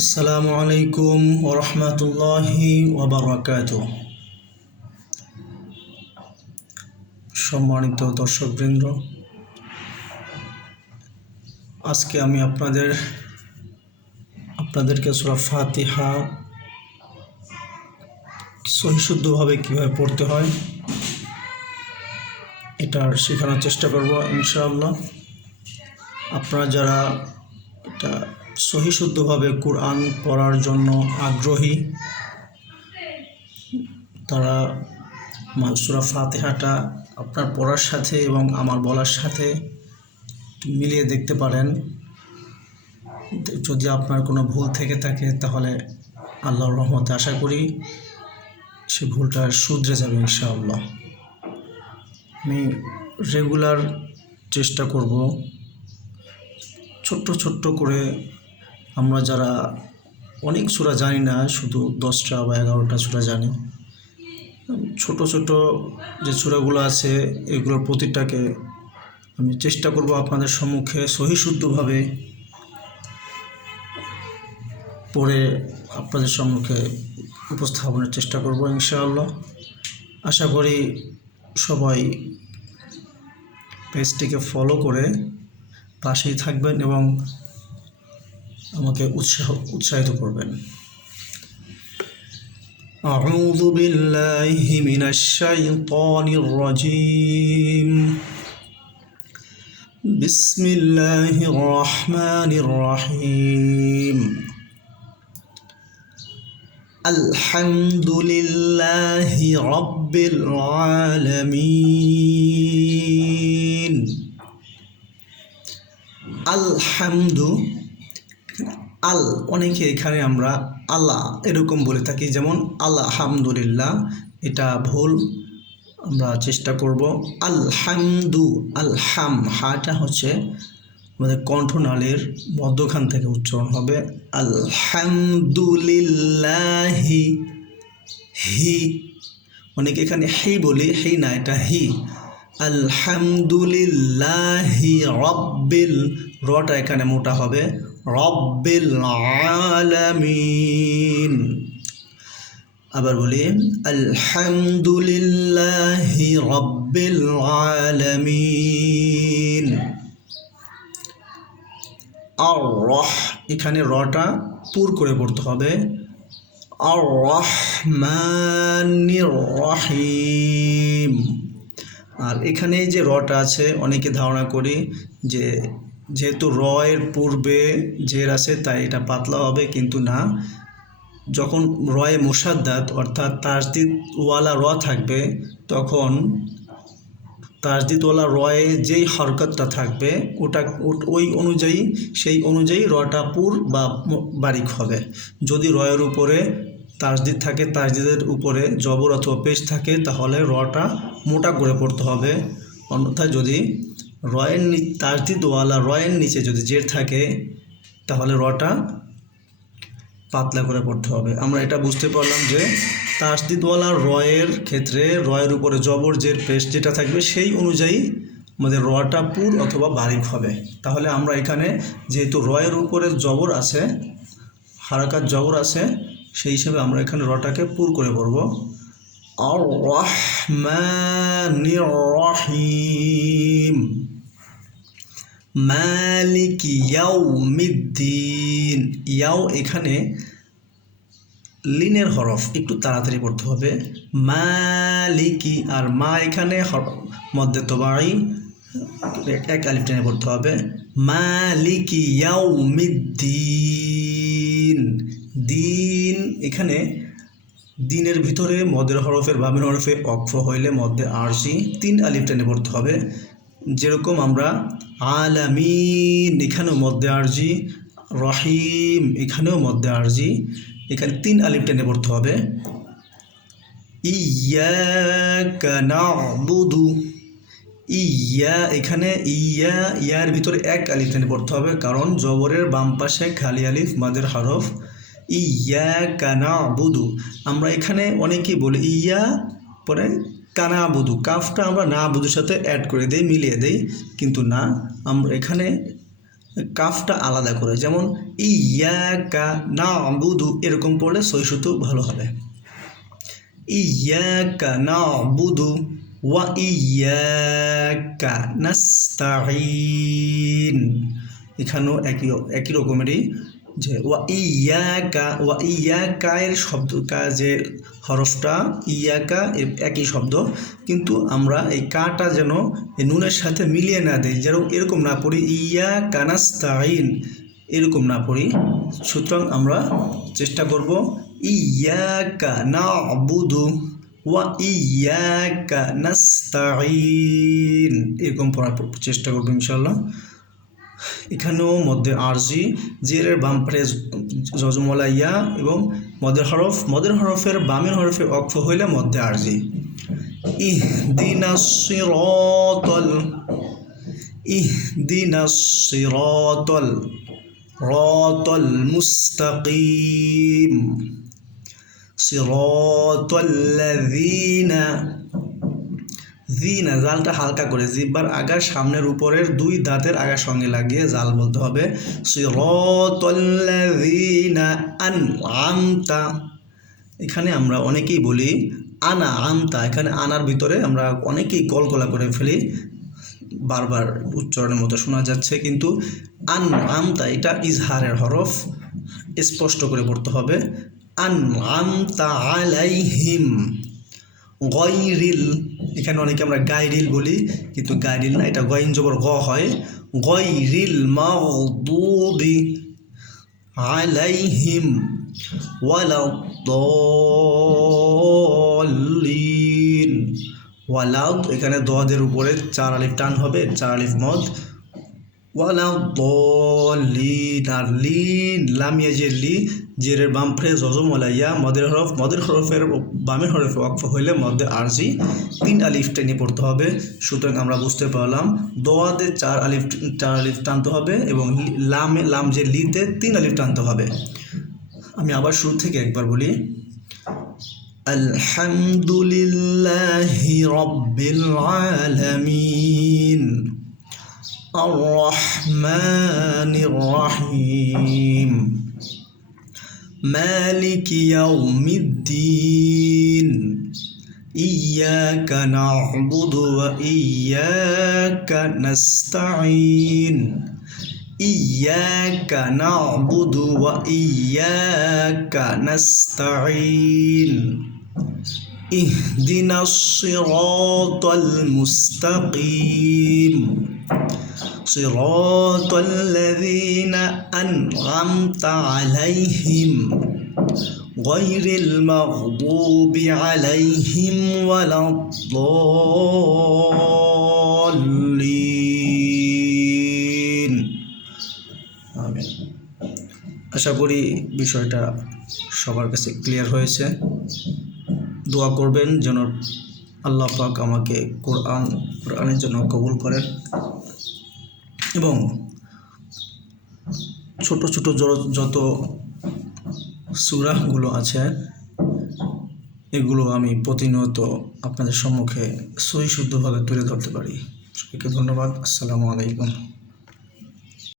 আসসালামু আলাইকুম ওয়া রাহমাতুল্লাহি ওয়া বারাকাতুহু। সম্মানিত দর্শকবৃন্দ, আজকে আমি আপনাদেরকে সূরা ফাতিহা সহিশুদ্ধভাবে কীভাবে পড়তে হয় এটার শেখানোর চেষ্টা করব ইনশাআল্লাহ। আপনারা যারা এটা সহিশুদ্ধভাবে কোরআন পড়ার জন্য আগ্রহী, তারা সূরা ফাতিহাটা আপনার পড়ার সাথে এবং আমার বলার সাথে মিলিয়ে দেখতে পারেন। যদি আপনার কোনো ভুল থেকে থাকে তাহলে আল্লাহর রহমতে আশা করি সে ভুলটা শুধরে যাবে ইনশাআল্লাহ। আমি রেগুলার চেষ্টা করব ছোট্ট ছোট্ট করে, আমরা যারা অনেক সূরা জানি না, শুধু 10টা বা 11টা সূরা জানি, ছোট ছোট যে সূরাগুলো আছে এগুলোর প্রতিটাকে আমি চেষ্টা করব আপনাদের সম্মুখে সহিশুদ্ধভাবে পড়ে আপনাদের সম্মুখে উপস্থাপনের চেষ্টা করব ইনশাআল্লাহ। আশা করি সবাই পেজটিকে ফলো করে পাশেই থাকবেন এবং আমাকে উৎসাহিত করবেন। আউযু বিল্লাহি মিনাশ শাইতানির রাজীম। বিসমিল্লাহির রহমানির রহিম। আলহামদুলিল্লাহি রাব্বিল আলামিন। আলহামদু অনেকে এখানে আমরা আল্লাহ এরকম বলে থাকি, যেমন আলহামদুলিল্লাহ, এটা ভুল। আমরা চেষ্টা করব হাটা হচ্ছে আমাদের কণ্ঠনালীর মধ্যখান থেকে উচ্চারণ হবে আলহামদুলিল্লাহি। হি, অনেকে এখানে হি বলি, হি না, এটা হি। আলহামদুলিল্লাহি রাব্বিল, রটা এখানে মোটা হবে, রাব্বিল আলামিন। আবার বলি আলহামদুলিল্লাহি রাব্বিল আলামিন। আর এখানে রটা পুর করে পড়তে হবে, আর রহমানির রহিম। আর এখানে যে রটা আছে, অনেকে ধারণা করি যে যেহেতু র এর পূর্বে জের আছে তাই এটা পাতলা হবে, কিন্তু না। যখন রয়ে মুসাদ্দাত অর্থাৎ তাসদিদওয়ালা র থাকবে, তখন তাসদিদওয়ালা রয়ে যেই হরকতটা থাকবে সেই অনুযায়ী রটা পুর বা বারিক হবে। যদি রয়ের উপরে তাসদিদ থাকে, তাসদিদের উপরে জবর অথবা পেশ থাকে, তাহলে রটা মোটা করে পড়তে হবে। অন্যথায় যদি তাসদিদওয়ালা রয়ের নিচে যদি জের থাকে, তাহলে রটা পাতলা করে পড়তে হবে। আমরা এটা বুঝতে পারলাম যে তাসদিদওয়ালা রয়ের ক্ষেত্রে রয়ের উপরে জবর জের পেশ যেটা থাকবে সেই অনুযায়ী আমাদের রটা পুর অথবা বারিক হবে। তাহলে আমরা এখানে যেহেতু রয়ের উপরে জবর আছে, হারাকাত জবর আছে, সেই হিসেবে আমরা এখানে রটাকে পুর করে পড়ব। আর রহমানির রহিম। মালিকি ইয়াউমিদ্দিন। ইয়াও এখানে লিনের হরফ, একটু তাড়াতাড়ি পড়তে হবে। মালিকি, আর মা এখানে মধ্যে তবাই এক আলিফ টেনে পড়তে হবে। মালিকি ইয়াউমিদ্দিন। দিন, এখানে দিনের ভিতরে মদের হরফের বামের হরফে অক্ফ হইলে মধ্যে আরজি 3 আলিফ টেনে পড়তে হবে। যেরকম আমরা আলামিন, এখানেও মধ্যে আরজি, রহিম এখানেও মধ্যে আরজি, এখানে 3 আলিফ টেনে পড়তে হবে। ইয়াকা না'বুদু। এখানে ইয়ার ভিতরে 1 আলিফ টেনে পড়তে হবে, কারণ জবরের বাম পাশে খালি আলিফ মাদের হরফ। ইয়াকা না'বুদু। আমরা এখানে অনেকেই বলি ইয়া পরে কানাবুদু, কাফটা আমরা না বুধুর সাথে অ্যাড করে দিই, মিলিয়ে দিই, কিন্তু না, আমরা এখানে কাফটা আলাদা করে, যেমন ইয়াকা নাবুদু এরকম পড়লে সই শুদ্ধ ভালো হবে। ইয়াকা নাবুদু ওয়া ইয়াকা নাস্তাঈন, এখানেও একই রকমেরই যে ওয়া ইয়াকা এর শব্দ যে হরফটা ইয়াকা একই শব্দ, কিন্তু আমরা এই কাটা যেন এই নুনের সাথে মিলিয়ে না দেই, যেন এরকম না পড়ি ইয়াকা নাস্তাঈন এরকম না পড়ি। সুতরাং আমরা চেষ্টা করব ইয়াকা নাবুদু ওয়া ইয়াকা নাস্তাঈন এরকম পড়ার চেষ্টা করব ইনশাআল্লাহ। এখানেও মধ্যে আরজি, জেরের বাম পাশে জজমওয়ালা ইয়া এবং মদের হরফের বামের হরফে ওয়াকফ হইলে মধ্যে আরজি। ইহদিনাস সিরাতাল মুস্তাকিম, সিরাতাল্লাযীনা, জালটা হালকা করে জিহ্বার আগার সামনের উপরের দুই দাঁতের আগার সঙ্গে লাগিয়ে জাল বলতে হবে। সিরাতাল্লাযীনা আনআমতা, এখানে আমরা অনেকেই বলি আনা আমতা, এখানে আনার ভিতরে আমরা অনেকেই কলকলা করে ফেলি, বারবার উচ্চারণের মতো শোনা যাচ্ছে, কিন্তু আমতা এটা ইজহারের হরফ, স্পষ্ট করে পড়তে হবে। আনআমতা আলাইহিম, গয়রিল, এখানে অনেকে আমরা গায়রিল বলি, কিন্তু গায়রিল না, এটা গইন জবর গ হয়, গয়রিল মাগদুবি আলাইহিম ওয়ালাদ-দাল্লিন। ওয়ালাদ, এখানে দদের উপরে 4 আলিফ টান হবে, 4 আলিফ মদ, ওয়ালাদ-দাল্লিন। আর লিন, লাম ইয়াজের লি, জেরের বাম পাশে জজমওয়ালা ইয়া, মদের হরফের বামের হরফে ওয়াকফ হইলে মধ্যে আরজি 3 আলিফ টেনে পড়তে হবে। সুতরাং আমরা বুঝতে পারলাম দোয়াতে 4 আলিফ টানতে হবে এবং লাম যে লিতে 3 আলিফ টানতে হবে। আমি আবার শুরু থেকে একবার বলি, আলহামদুলিল্লাহি রাব্বিল আলামিন আর রহমানির রহিম মালিকি ইয়াউমিদ্দিন ইয়্যাকা না'বুদু ওয়া ইয়্যাকা নাস্তাঈন ইয়্যাকা না'বুদু ওয়া ইয়্যাকা নাস্তাঈন ইহদিনাস সিরাতাল মুস্তাকিম সিরাতাল্লাযীনা আন'আমতা আলাইহিম গয়রিল মাগদুবি আলাইহিম ওয়ালাদ-দাল্লিন। আমিন। আশা করি বিষয়টা সবার কাছে ক্লিয়ার হয়েছে। দোয়া করবেন যেন আল্লাহ পাক আমাকে কোরআনের জন্য কবুল করেন এবং ছোট ছোট যত সূরাগুলো আছে এগুলো আমি প্রতিনিয়ত আপনাদের সম্মুখে সহি শুদ্ধভাবে তুলে ধরতে পারি। সবাইকে ধন্যবাদ। আসসালামু আলাইকুম।